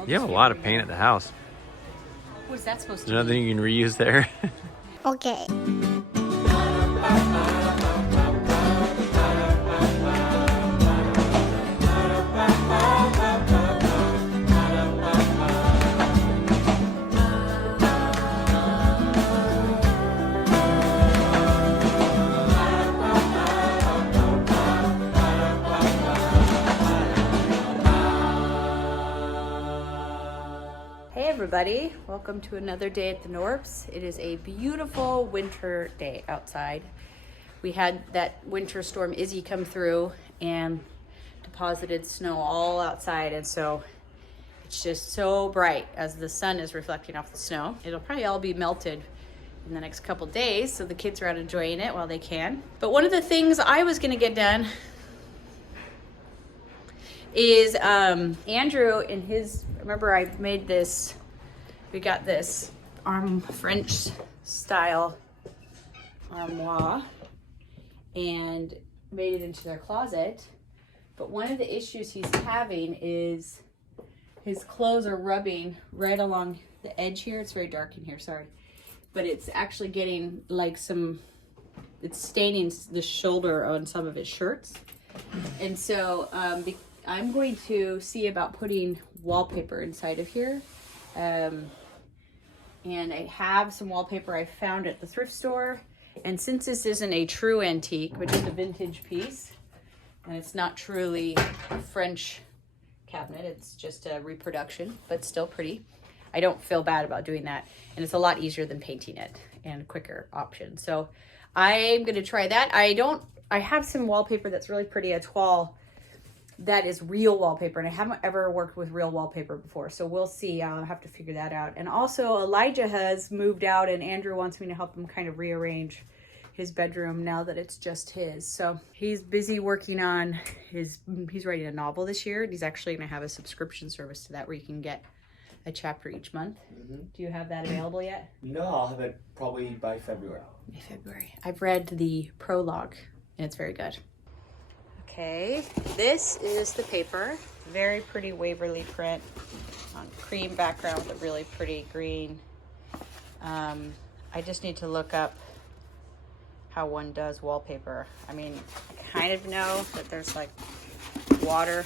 So You have a lot of paint at the house. What's that supposed There's to nothing you can reuse there. Okay. Hey everybody, welcome to another day at the Knorps. It is a beautiful winter day outside. We had that winter storm Izzy come through and deposited snow all outside, and so it's just so bright as the sun is reflecting off the snow. It'll probably all be melted in the next couple days, so the kids are out enjoying it while they can. But one of the things I was gonna get done is Andrew in his, remember I made this, we got this French style armoire and made it into their closet. But one of the issues he's having is his clothes are rubbing right along the edge here. It's very dark in here, sorry. But it's actually getting like it's staining the shoulder on some of his shirts. And so I'm going to see about putting wallpaper inside of here. And I have some wallpaper I found at the thrift store. And since this isn't a true antique, but just a vintage piece, and it's not truly a French cabinet, it's just a reproduction, but still pretty. I don't feel bad about doing that. And it's a lot easier than painting it and a quicker option. So I'm gonna try that. I have some wallpaper that's really pretty, a toile that is real wallpaper, and I haven't ever worked with real wallpaper before, so we'll see. I'll have to figure that out. And also Elijah has moved out, and Andrew wants me to help him kind of rearrange his bedroom now that it's just his. So he's busy working on he's writing a novel this year, and he's actually going to have a subscription service to that where you can get a chapter each month. Do you have that available yet? No, I'll have it probably by February. By February. I've read the prologue, and it's very good. Okay, this is the paper. Very pretty Waverly print on cream background with a really pretty green. I just need to look up how one does wallpaper. I mean, I kind of know that there's like water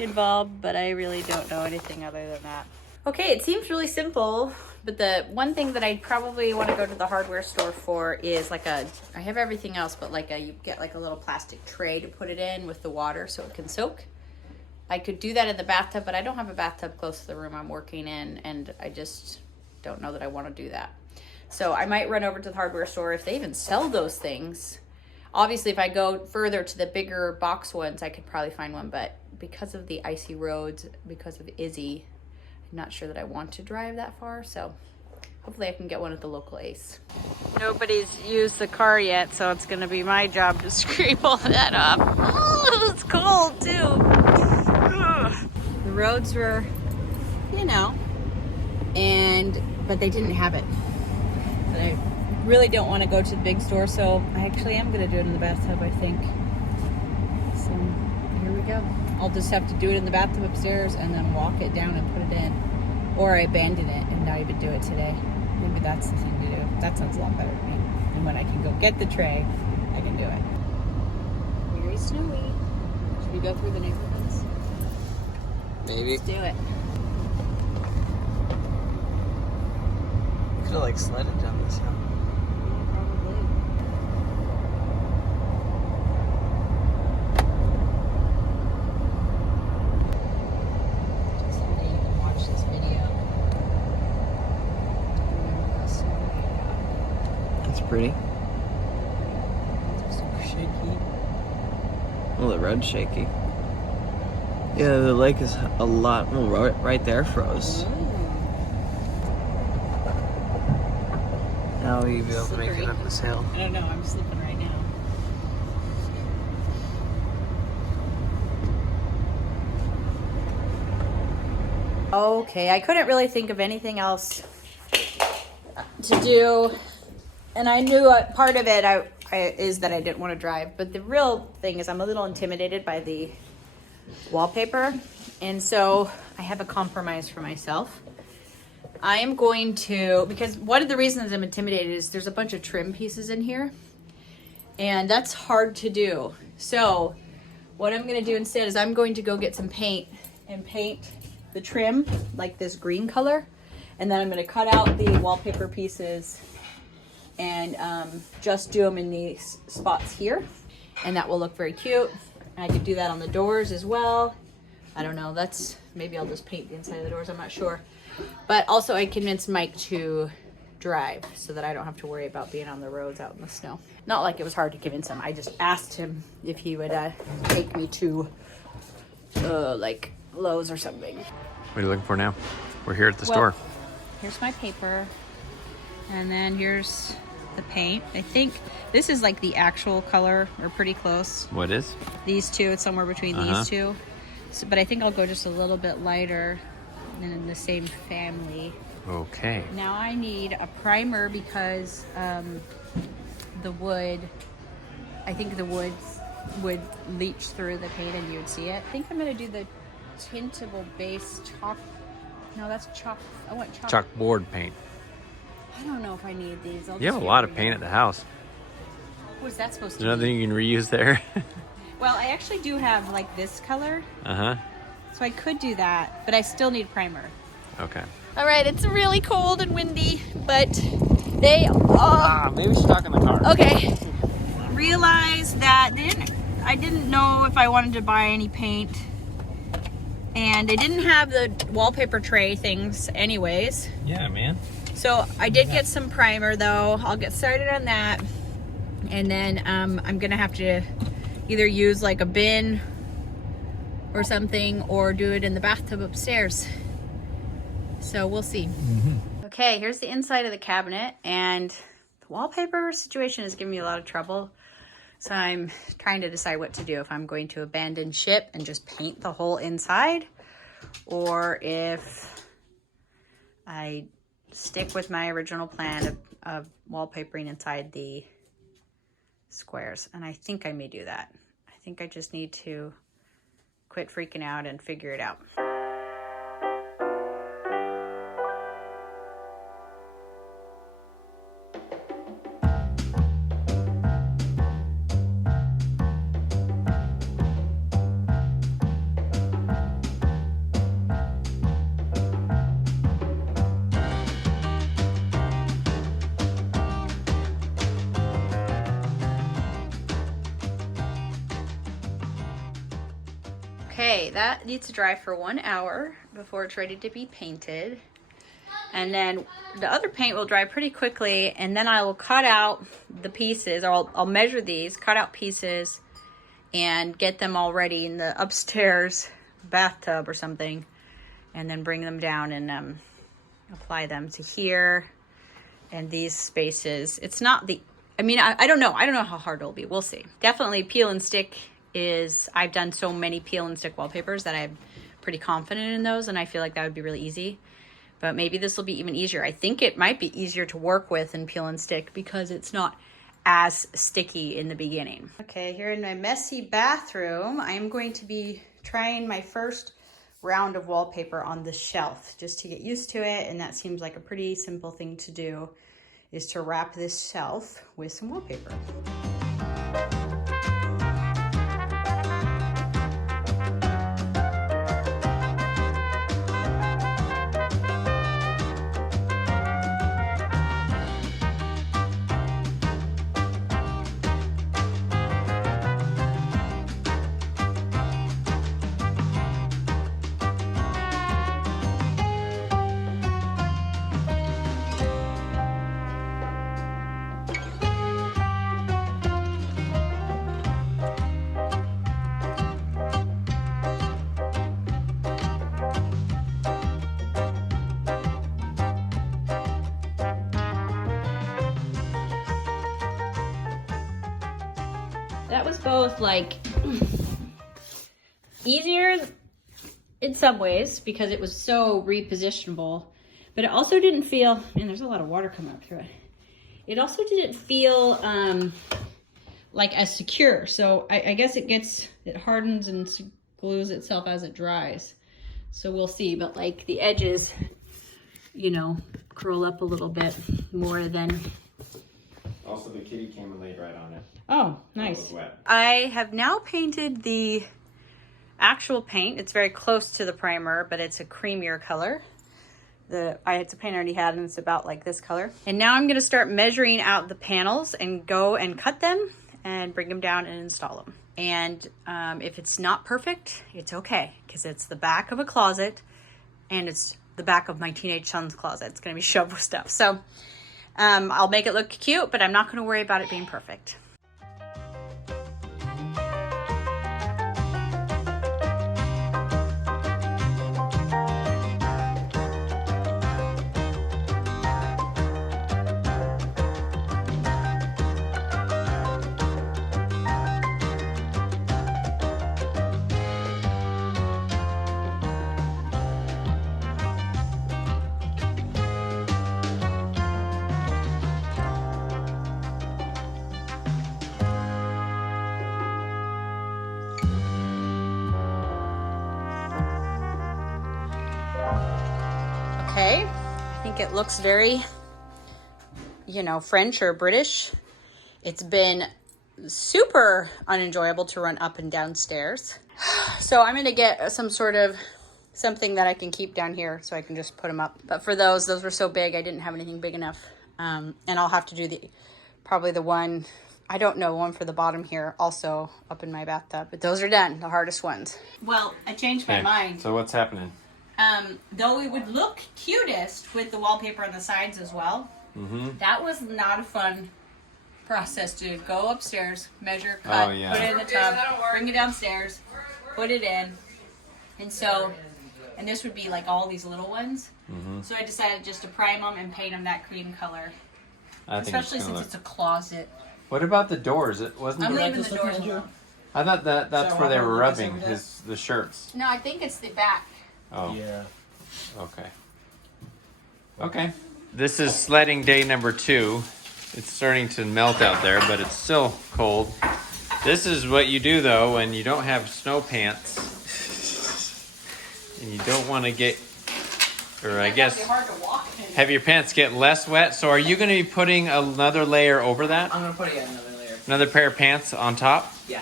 involved, but I really don't know anything other than that. Okay, it seems really simple, but the one thing that I probably want to go to the hardware store for is like I have everything else, but you get like a little plastic tray to put it in with the water so it can soak. I could do that in the bathtub, but I don't have a bathtub close to the room I'm working in, and I just don't know that I want to do that. So I might run over to the hardware store if they even sell those things. Obviously, if I go further to the bigger box ones, I could probably find one, but because of the icy roads, because of Izzy, I'm not sure that I want to drive that far, so hopefully I can get one at the local Ace. Nobody's used the car yet, so it's gonna be my job to scrape all that up. Oh, it's cold too. Ugh. The roads were, but they didn't have it. But I really don't want to go to the big store, so I actually am gonna do it in the bathtub, I think. So here we go. I'll just have to do it in the bathtub upstairs and then walk it down and put it in. Or I abandon it and not even do it today. Maybe that's the thing to do. That sounds a lot better to me. And when I can go get the tray, I can do it. Very snowy. Should we go through the neighborhoods? Maybe. Let's do it. Could have like sledded down this hill. Probably. Just so you can watch this video. Remember how snowy it got. That's pretty. It's super shaky. Well, the road's shaky. Yeah, the lake is a lot. Well, right there froze. Now you'll be able to make it up this hill. I don't know, I'm slipping right now. Okay, I couldn't really think of anything else to do, and I knew part of it is that I didn't want to drive, but the real thing is I'm a little intimidated by the wallpaper, and so I have a compromise for myself. I am going to, because one of the reasons I'm intimidated is there's a bunch of trim pieces in here, and that's hard to do. So what I'm going to do instead is I'm going to go get some paint and paint the trim like this green color, and then I'm going to cut out the wallpaper pieces and just do them in these spots here, and that will look very cute. I could do that on the doors as well. I don't know, that's, maybe I'll just paint the inside of the doors, I'm not sure. But also I convinced Mike to drive so that I don't have to worry about being on the roads out in the snow. Not like it was hard to convince him. I just asked him if he would take me to like Lowe's or something. What are you looking for now? We're here at the store. Here's my paper. And then here's the paint. I think this is like the actual color, or pretty close. What is? These two, it's somewhere between these two. So, but I think I'll go just a little bit lighter and in the same family. Okay. Now I need a primer because the wood, I think the wood would leach through the paint and you would see it. I think I'm going to do the tintable base chalk. No, that's chalk. I want chalk. Chalkboard paint. I don't know if I need these. You have a lot of paint at the house. What's that supposed to There's nothing you can reuse there. Well, I actually do have like this color. Uh-huh. So I could do that, but I still need primer. Okay. All right, it's really cold and windy, but they maybe we should talk in the car. okay. Realize that I didn't know if I wanted to buy any paint, and they didn't have the wallpaper tray things anyways. Yeah, man. So I did get some primer though. I'll get started on that, and then I'm gonna have to either use like a bin or something, or do it in the bathtub upstairs. So we'll see. Okay, here's the inside of the cabinet, and the wallpaper situation is giving me a lot of trouble. So I'm trying to decide what to do, if I'm going to abandon ship and just paint the whole inside, or if I stick with my original plan of wallpapering inside the squares. And I think I may do that. I think I just need to quit freaking out and figure it out. Okay, that needs to dry for 1 hour before it's ready to be painted. And then the other paint will dry pretty quickly, and then I will cut out the pieces, or I'll measure these, cut out pieces, and get them all ready in the upstairs bathtub or something, and then bring them down and apply them to here and these spaces. It's not the, I mean, I don't know. I don't know how hard it'll be. We'll see. Definitely peel and stick is, I've done so many peel and stick wallpapers that I'm pretty confident in those, and I feel like that would be really easy. But maybe this will be even easier. I think it might be easier to work with and peel and stick because it's not as sticky in the beginning. Okay, here in my messy bathroom, I'm going to be trying my first round of wallpaper on the shelf just to get used to it, and that seems like a pretty simple thing to do, is to wrap this shelf with some wallpaper. That was both like easier in some ways because it was so repositionable, but it also didn't feel, man, there's a lot of water coming up through it. It also didn't feel like as secure. So I guess it hardens and glues itself as it dries. So we'll see, but like the edges, you know, curl up a little bit more than. Also, the kitty came and laid right on it. Oh, nice. It was wet. I have now painted the actual paint. It's very close to the primer, but it's a creamier color. It's a paint I already had, and it's about like this color. And now I'm gonna start measuring out the panels and go and cut them and bring them down and install them. And if it's not perfect, it's okay, because it's the back of a closet and it's the back of my teenage son's closet. It's gonna be shoved with stuff. So I'll make it look cute, but I'm not gonna worry about it being perfect. Okay, I think it looks very, you know, French or British. It's been super unenjoyable to run up and down stairs. So I'm gonna get some sort of something that I can keep down here so I can just put them up. But for those were so big, I didn't have anything big enough. And I'll have to do probably the one, I don't know, one for the bottom here, also up in my bathtub. But those are done, the hardest ones. Well, I changed my mind. So what's happening? Though it would look cutest with the wallpaper on the sides as well, that was not a fun process to go upstairs, measure, cut, put it in the tub, bring it downstairs, put it in. And so, and this would be like all these little ones. So I decided just to prime them and paint them that cream color. Especially since it's a closet. What about the doors? It wasn't. I'm leaving the doors alone. I thought that's where they were rubbing the shirts. No, I think it's the back. Oh. Yeah. Okay. Okay. This is sledding day number 2. It's starting to melt out there, but it's still cold. This is what you do though when you don't have snow pants and you don't want to get, or I guess, have your pants get less wet. So are you going to be putting another layer over that? I'm gonna put another layer. Another pair of pants on top? Yeah.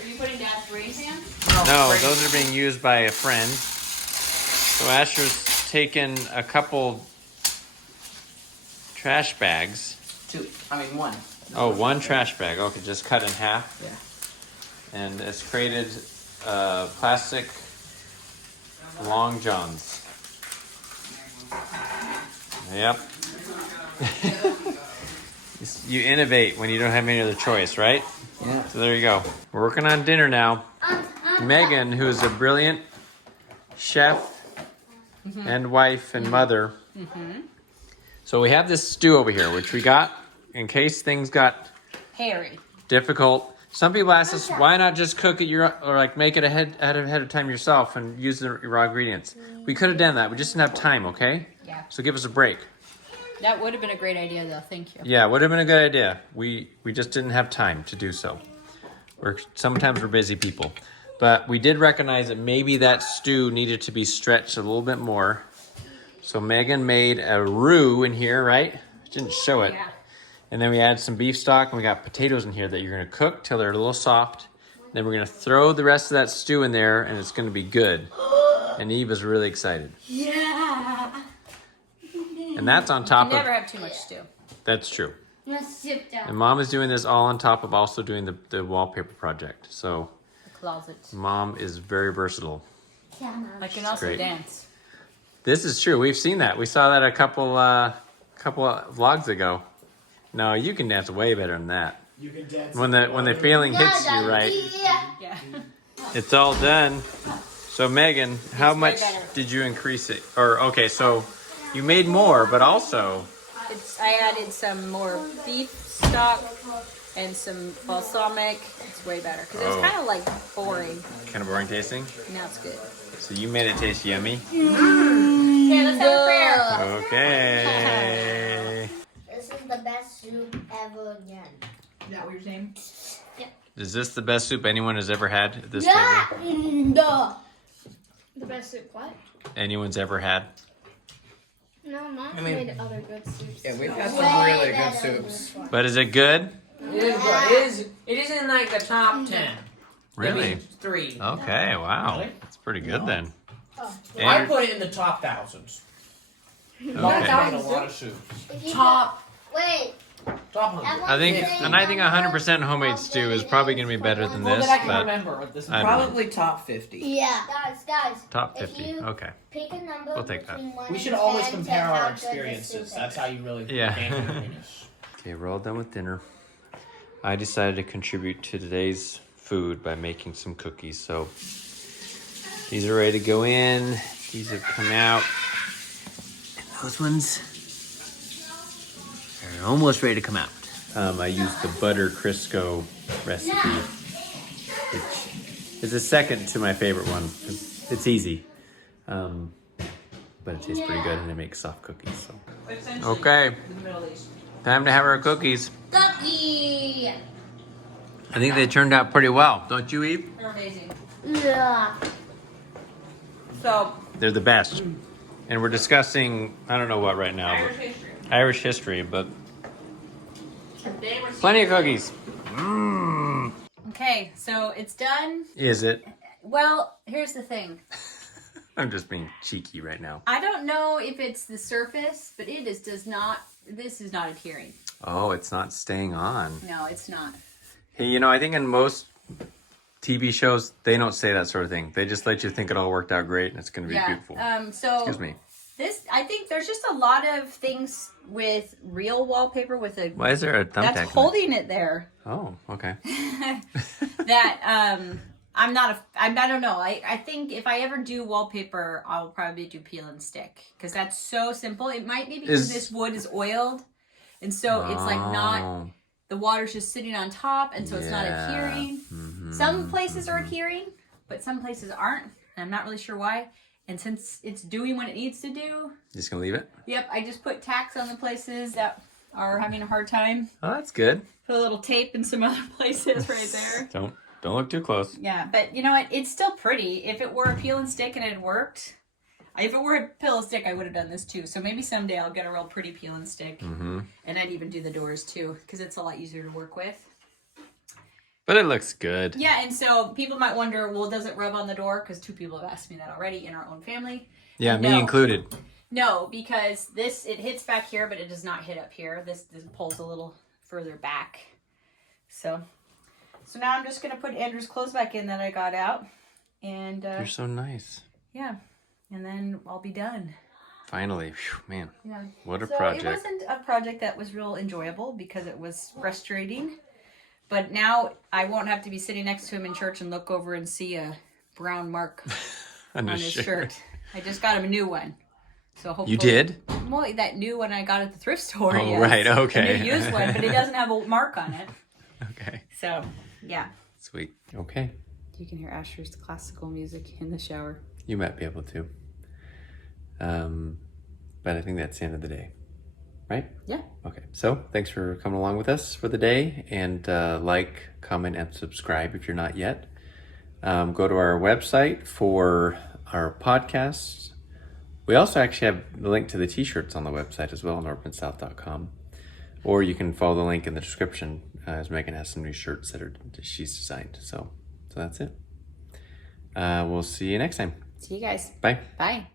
Are you putting Dad's rain pants? No, those are being used by a friend. So Asher's taken a couple trash bags. One. Oh, one trash bag. Okay, just cut in half. Yeah. And it's created plastic long johns. Yep. You innovate when you don't have any other choice, right? Yeah. So there you go. We're working on dinner now. Megan, who is a brilliant chef and wife and mother. So we have this stew over here, which we got in case things got hairy, difficult. Some people ask us, why not just cook it or like make it ahead of time yourself and use the raw ingredients? We could have done that. We just didn't have time, okay? Yeah. So give us a break. That would have been a great idea, though. Thank you. Yeah, would have been a good idea. We just didn't have time to do so. Sometimes we're busy people. But we did recognize that maybe that stew needed to be stretched a little bit more. So Megan made a roux in here, right? Didn't show it. Yeah. And then we added some beef stock, and we got potatoes in here that you're going to cook till they're a little soft. Then we're going to throw the rest of that stew in there, and it's going to be good. And Eve is really excited. Yeah. And that's on top You never have too much stew. That's true. Let's sit down. And Mom is doing this all on top of also doing the wallpaper project. So The closet. Mom is very versatile. I can also great. dance. This is true. We've seen that. We saw that a couple vlogs ago. No, you can dance way better than that. You can dance. When the feeling hits you right. Yeah. It's all done. So Megan, how way much better. did you increase it? Or okay, so you made more, but also I added some more beef stock and some balsamic. It's way better because it was kind of like boring. kind of boring tasting. Now it's good. So you made it taste yummy. Okay, let's have a prayer. Okay. This is the best soup ever again. Is that what you're saying? Is this the best soup anyone has ever had at this table? No. The best soup what? anyone's ever had? No, Mom's I mean- made other good soups. Yeah, we've had some Way really good better than soups. this one. But is it good? It is good. It is in like the top 10. Really? Maybe 3. Okay, wow. Really? That's pretty good then. Oh. I And, put it in the top thousands. okay. I've made a lot of soups. If you Top. Wait. Top 100. Everyone I think, say and I think 100% number, homemade I'll stew get is it probably in going to be for better one. than Well, this, that I can but remember what this is. I don't know. Probably top 50. Yeah. Guys. top if 50. you Okay. pick a number We'll take that. between 1 We should and always 10 to compare how our good the experiences. soup That's is. how you really Yeah. gain happiness. Okay, we're all done with dinner. I decided to contribute to today's food by making some cookies. So these are ready to go in. These have come out. And those ones are almost ready to come out. I used the butter Crisco recipe, which is a second to my favorite one. It's easy, but it tastes pretty good and it makes soft cookies. So. Okay, time to have our cookies. Cookie. I think they turned out pretty well, don't you, Eve? They're amazing. Yeah. So, They're the best. And we're discussing, I don't know what right now, Irish but history. Irish history, but They were plenty of cookies. Mmm. Okay, so it's done. Is it? Well, here's the thing. I'm just being cheeky right now. I don't know if it's the surface, but this is not adhering. Oh, it's not staying on. No, it's not. Hey, you know, I think in most TV shows, they don't say that sort of thing. They just let you think it all worked out great and it's going to be beautiful. So Excuse me. I think there's just a lot of things with real wallpaper with a Why is there a thumbtack? that's in it? holding it there. Oh, okay. That I don't know. I think if I ever do wallpaper, I'll probably do peel and stick because that's so simple. It might be because this wood is oiled, and so it's like not. Oh. The water's just sitting on top, and so it's not Yeah. adhering. Some places are adhering, but some places aren't. And I'm not really sure why. And since it's doing what it needs to do, Just going to leave it? yep, I just put tacks on the places that are having a hard time. Oh, that's good. Put a little tape in some other places right there. Don't look too close. Yeah, but you know what? It's still pretty. If it were a peel and stick and it had worked, if it were a peel and stick, I would have done this too. So maybe someday I'll get a real pretty peel and stick. Mm-hmm. And I'd even do the doors too, because it's a lot easier to work with. But it looks good. Yeah, and so people might wonder, well, does it rub on the door? Because 2 people have asked me that already in our own family. Yeah, me No. included. No, because it hits back here, but it does not hit up here. This pulls a little further back. So now I'm just going to put Andrew's clothes back in that I got out. And You're so nice. yeah, and then I'll be done. Finally. Whew, man, Yeah. what a So project. it wasn't a project that was real enjoyable because it was frustrating. But now I won't have to be sitting next to him in church and look over and see a brown mark On on his shirt. I just got him a new one. So hopefully You did? Well, that new one I got at the thrift store. Oh, yes. right, okay. A new used one, but it doesn't have a mark on it. Okay. So, yeah. Sweet. Okay. You can hear Asher's classical music in the shower. You might be able to. But I think that's the end of the day. Right? Yeah. Okay. So thanks for coming along with us for the day. And like, comment, and subscribe if you're not yet. Go to our website for our podcasts. We also actually have the link to the t-shirts on the website as well, northandsouth.com. Or you can follow the link in the description as Megan has some new shirts that she's designed. So that's it. We'll see you next time. See you guys. Bye. Bye.